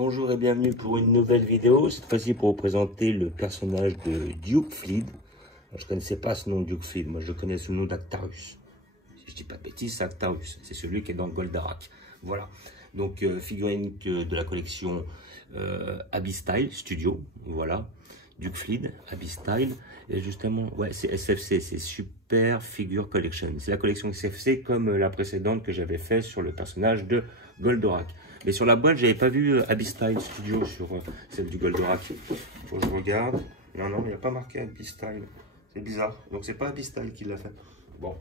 Bonjour et bienvenue pour une nouvelle vidéo, cette fois-ci pour vous présenter le personnage de Duke Fleed. Je ne connaissais pas ce nom Duke Fleed, moi je connais ce nom d'Actarus. Si je dis pas de bêtises, c'est Actarus, c'est celui qui est dans Goldorak. Voilà, donc figurine de la collection Abyss Style Studio, voilà. Duke Fleed, Abyss Style, et justement, ouais, c'est SFC, c'est Super Figure Collection. C'est la collection SFC comme la précédente que j'avais fait sur le personnage de Goldorak. Mais sur la boîte, j'avais pas vu Abyss Style Studio sur celle du Goldorak. Faut que je regarde. Non, il n'y a pas marqué Abyss Style. C'est bizarre. Donc, c'est pas Abyss Style qui l'a fait. Bon.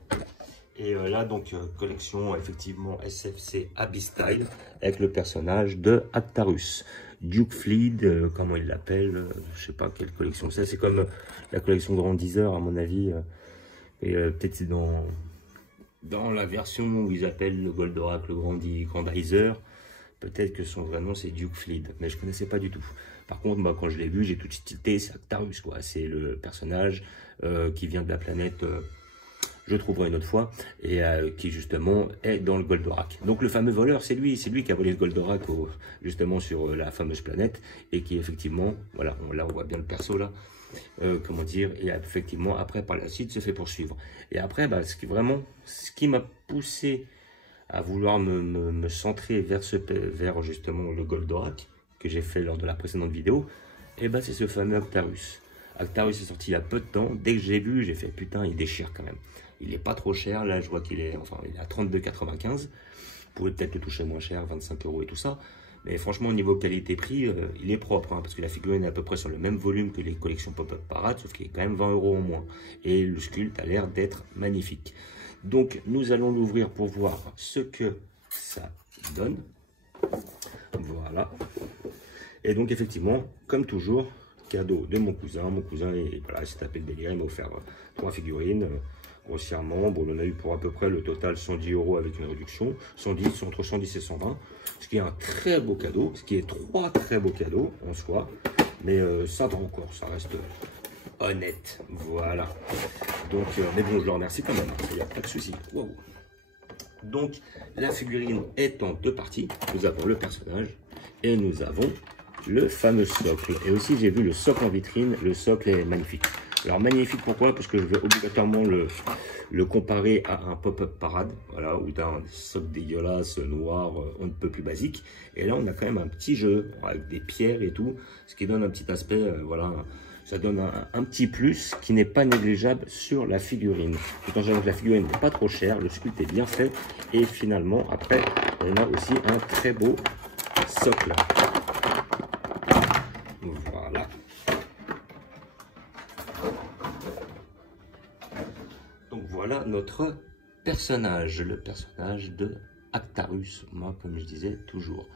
Et là, donc, collection, effectivement, SFC Abyss Style, avec le personnage de Actarus. Duke Fleed, comment il l'appelle, je sais pas quelle collection c'est. C'est comme la collection Grandizer, à mon avis. Et peut-être c'est dans la version où ils appellent le Goldorak le Grandizer. Peut-être que son vrai nom c'est Duke Fleed, mais je connaissais pas du tout. Par contre, bah, quand je l'ai vu, j'ai tout de suite tilté, c'est Actarus, quoi. C'est le personnage qui vient de la planète, je trouverai une autre fois, et qui justement est dans le Goldorak. Donc le fameux voleur, c'est lui qui a volé le Goldorak justement sur la fameuse planète, et qui effectivement, voilà, là on voit bien le perso là, comment dire, et effectivement après par la suite se fait poursuivre. Et après, bah, ce qui m'a poussé à vouloir me centrer vers justement le Goldorak que j'ai fait lors de la précédente vidéo, et ben c'est ce fameux Actarus. Actarus est sorti il y a peu de temps. Dès que j'ai vu, j'ai fait putain, il déchire quand même. Il est pas trop cher, là je vois qu'il est, enfin il est à 32,95. Vous pouvez peut-être le toucher moins cher, 25 € et tout ça. Mais franchement, au niveau qualité-prix, il est propre, hein, parce que la figurine est à peu près sur le même volume que les collections Pop-Up Parade, sauf qu'il est quand même 20 € en moins. Et le sculpte a l'air d'être magnifique. Donc, nous allons l'ouvrir pour voir ce que ça donne. Voilà. Et donc, effectivement, comme toujours, cadeau de mon cousin. Mon cousin, voilà, il s'est tapé le délire, il m'a offert 3 figurines. Grossièrement, bon, on a eu pour à peu près le total 110 € avec une réduction. 110, entre 110 et 120. Ce qui est un très beau cadeau. Ce qui est 3 très beaux cadeaux en soi. Mais ça va encore, ça reste honnête. Voilà. Donc, mais bon, je le remercie quand même. Il n'y a pas de souci. Wow. Donc, la figurine est en 2 parties. Nous avons le personnage et nous avons le fameux socle. Et aussi, j'ai vu le socle en vitrine. Le socle est magnifique. Alors, magnifique, pourquoi? Parce que je vais obligatoirement le comparer à un Pop-Up Parade. Voilà, où tu as un socle dégueulasse, noir, on ne peut plus basique. Et là, on a quand même un petit jeu avec des pierres et tout. Ce qui donne un petit aspect, voilà. Ça donne un petit plus qui n'est pas négligeable sur la figurine. Tout en sachant que la figurine n'est pas trop chère, le sculpte est bien fait. Et finalement, après, on a aussi un très beau socle. Voilà. Donc voilà notre personnage, le personnage de Actarus, moi comme je disais toujours.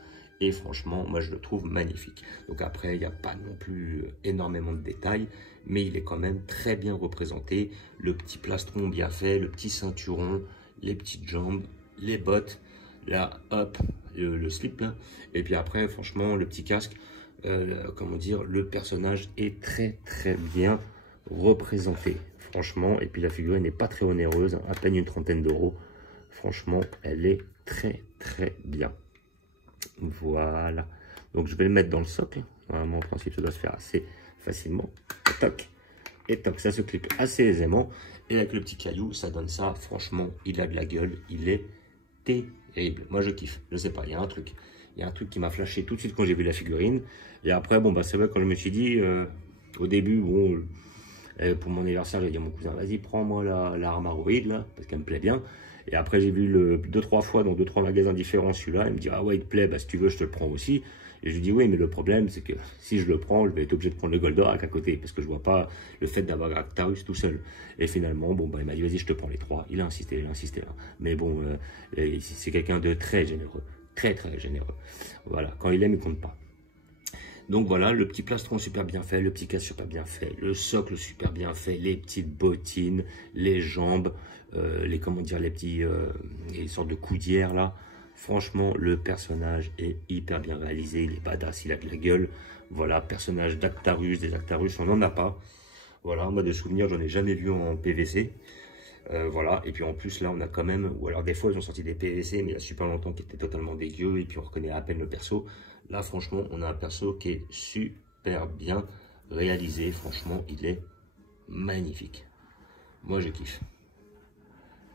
Et franchement, moi je le trouve magnifique. Donc après, il n'y a pas non plus énormément de détails, mais il est quand même très bien représenté. Le petit plastron bien fait, le petit ceinturon, les petites jambes, les bottes, là, hop, le slip là. Et puis après, franchement, le petit casque, comment dire, le personnage est très bien représenté. Franchement, et puis la figurine n'est pas très onéreuse, à peine une 30aine d'euros. Franchement, elle est très bien. Voilà, donc je vais le mettre dans le socle. Normalement, en principe, ça doit se faire assez facilement. Toc et toc, ça se clip assez aisément. Et avec le petit caillou, ça donne ça. Franchement, il a de la gueule, il est terrible. Moi, je kiffe. Je sais pas, il y a un truc. Il y a un truc qui m'a flashé tout de suite quand j'ai vu la figurine. Et après, bon, bah, c'est vrai, quand je me suis dit, au début, bon, pour mon anniversaire, j'ai dit à mon cousin, vas-y, prends-moi la Armaroid, là, parce qu'elle me plaît bien. Et après, j'ai vu 2-3 fois dans 2-3 magasins différents celui-là. Il me dit, ah ouais, il te plaît, bah, si tu veux, je te le prends aussi. Et je lui dis, oui, mais le problème, c'est que si je le prends, je vais être obligé de prendre le Goldorak à côté. Parce que je vois pas le fait d'avoir Actarus tout seul. Et finalement, bon, bah, il m'a dit, vas-y, je te prends les 3. Il a insisté là. Mais bon, c'est quelqu'un de très généreux. Très généreux. Voilà, quand il aime, il compte pas. Donc voilà, le petit plastron super bien fait, le petit casque super bien fait, le socle super bien fait, les petites bottines, les jambes, les sortes de coudières là. Franchement, le personnage est hyper bien réalisé, il est badass, il a de la gueule. Voilà, personnage d'Actarus, des Actarus, on n'en a pas. Voilà, moi des souvenirs, j'en ai jamais vu en PVC. Voilà, et puis en plus là on a quand même, ou alors des fois ils ont sorti des PVC mais il y a super longtemps qui étaient totalement dégueux et puis on reconnaît à peine le perso. Là franchement on a un perso qui est super bien réalisé, franchement il est magnifique. Moi je kiffe,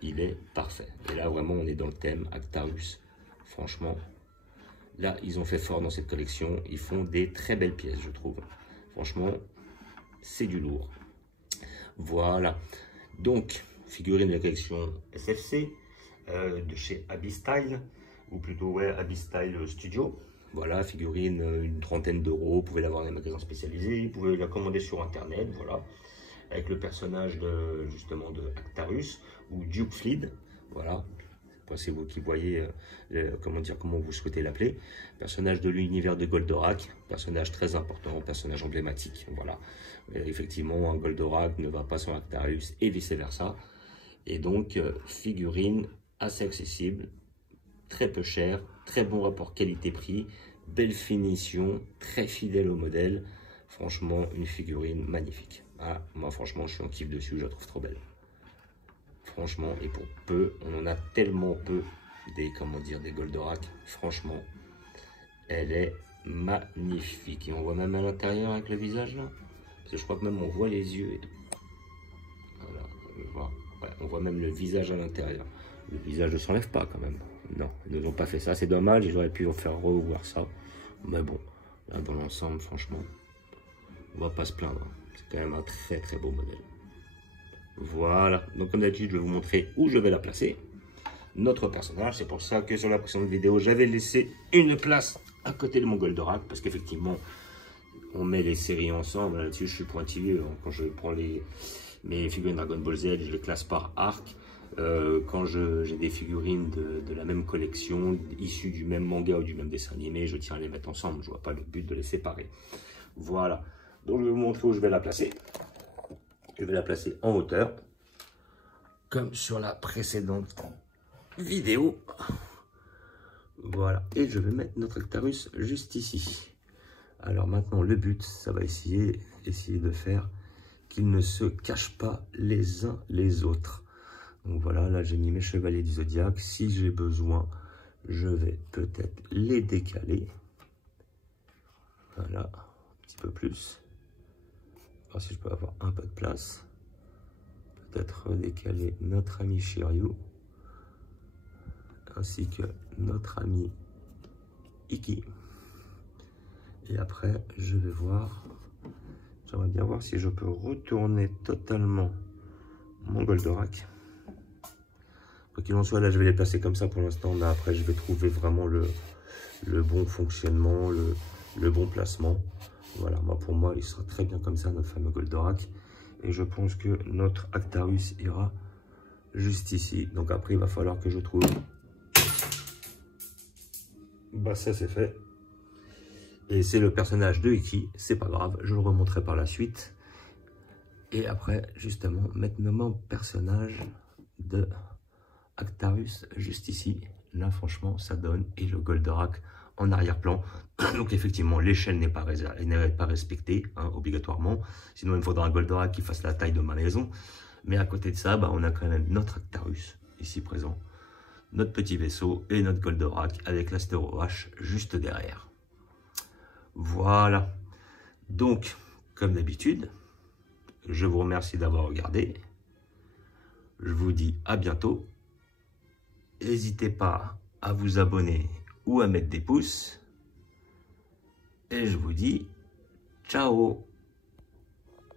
il est parfait. Et là vraiment on est dans le thème Actarus, franchement là ils ont fait fort dans cette collection, ils font des très belles pièces je trouve. Franchement c'est du lourd. Voilà, donc figurine de la collection SFC de chez Abyss-Style, ou plutôt ouais, Abyss-Style Studio. Voilà, figurine une trentaine d'euros, vous pouvez l'avoir dans les magasins spécialisés, vous pouvez la commander sur internet, voilà, avec le personnage de justement de Actarus ou Duke Fleed, voilà. C'est vous qui voyez comment vous souhaitez l'appeler. Personnage de l'univers de Goldorak, personnage très important, personnage emblématique. Voilà. Effectivement, un Goldorak ne va pas sans Actarus et vice versa. Et donc, figurine assez accessible, très peu cher, très bon rapport qualité-prix, belle finition, très fidèle au modèle. Franchement, une figurine magnifique. Ah, moi, franchement, je suis en kiff dessus, je la trouve trop belle. Franchement, et pour peu, on en a tellement peu des Goldorak. Franchement, elle est magnifique. Et on voit même à l'intérieur avec le visage là. Parce que je crois que même on voit les yeux. Voilà, on voit même le visage à l'intérieur. Le visage ne s'enlève pas quand même. Non, ils nous ont pas fait ça. C'est dommage, ils auraient pu en faire revoir ça. Mais bon, là dans l'ensemble, franchement, on va pas se plaindre. C'est quand même un très très beau modèle. Voilà, donc comme d'habitude, je vais vous montrer où je vais la placer. Notre personnage, c'est pour ça que sur la précédente vidéo, j'avais laissé une place à côté de mon Goldorak, parce qu'effectivement, on met les séries ensemble. Là-dessus, je suis pointilleux. Quand je prends mes figurines Dragon Ball Z, je les classe par arc. Quand j'ai des figurines de la même collection, issues du même manga ou du même dessin animé, je tiens à les mettre ensemble. Je vois pas le but de les séparer. Voilà, donc je vais vous montrer où je vais la placer. Je vais la placer en hauteur, comme sur la précédente vidéo. Voilà, et je vais mettre notre Actarus juste ici. Alors maintenant, le but, ça va essayer de faire qu'ils ne se cachent pas les uns les autres. Donc voilà, là j'ai mis mes chevaliers du zodiaque. Si j'ai besoin, je vais peut-être les décaler. Voilà, un petit peu plus. Alors si je peux avoir un peu de place. Peut-être décaler notre ami Shiryu. Ainsi que notre ami Iki. Et après, je vais voir. J'aimerais bien voir si je peux retourner totalement mon Goldorak. Quoi qu'il en soit, là, je vais les placer comme ça pour l'instant. Mais après, je vais trouver vraiment le bon fonctionnement, le bon placement. Voilà, pour moi, il sera très bien comme ça, notre fameux Goldorak. Et je pense que notre Actarus ira juste ici. Donc après, il va falloir que je trouve... Bah ça, c'est fait. Et c'est le personnage de Iki. C'est pas grave, je le remonterai par la suite. Et après, justement, mettre mon personnage de Actarus juste ici. Là, franchement, ça donne. Et le Goldorak en arrière-plan. Donc effectivement, l'échelle n'est pas respectée, hein, obligatoirement. Sinon, il me faudra un Goldorak qui fasse la taille de ma maison. Mais à côté de ça, on a quand même notre Actarus, ici présent. Notre petit vaisseau et notre Goldorak avec l'Astero H juste derrière. Voilà. Donc, comme d'habitude, je vous remercie d'avoir regardé. Je vous dis à bientôt. N'hésitez pas à vous abonner ou à mettre des pouces. Et je vous dis ciao.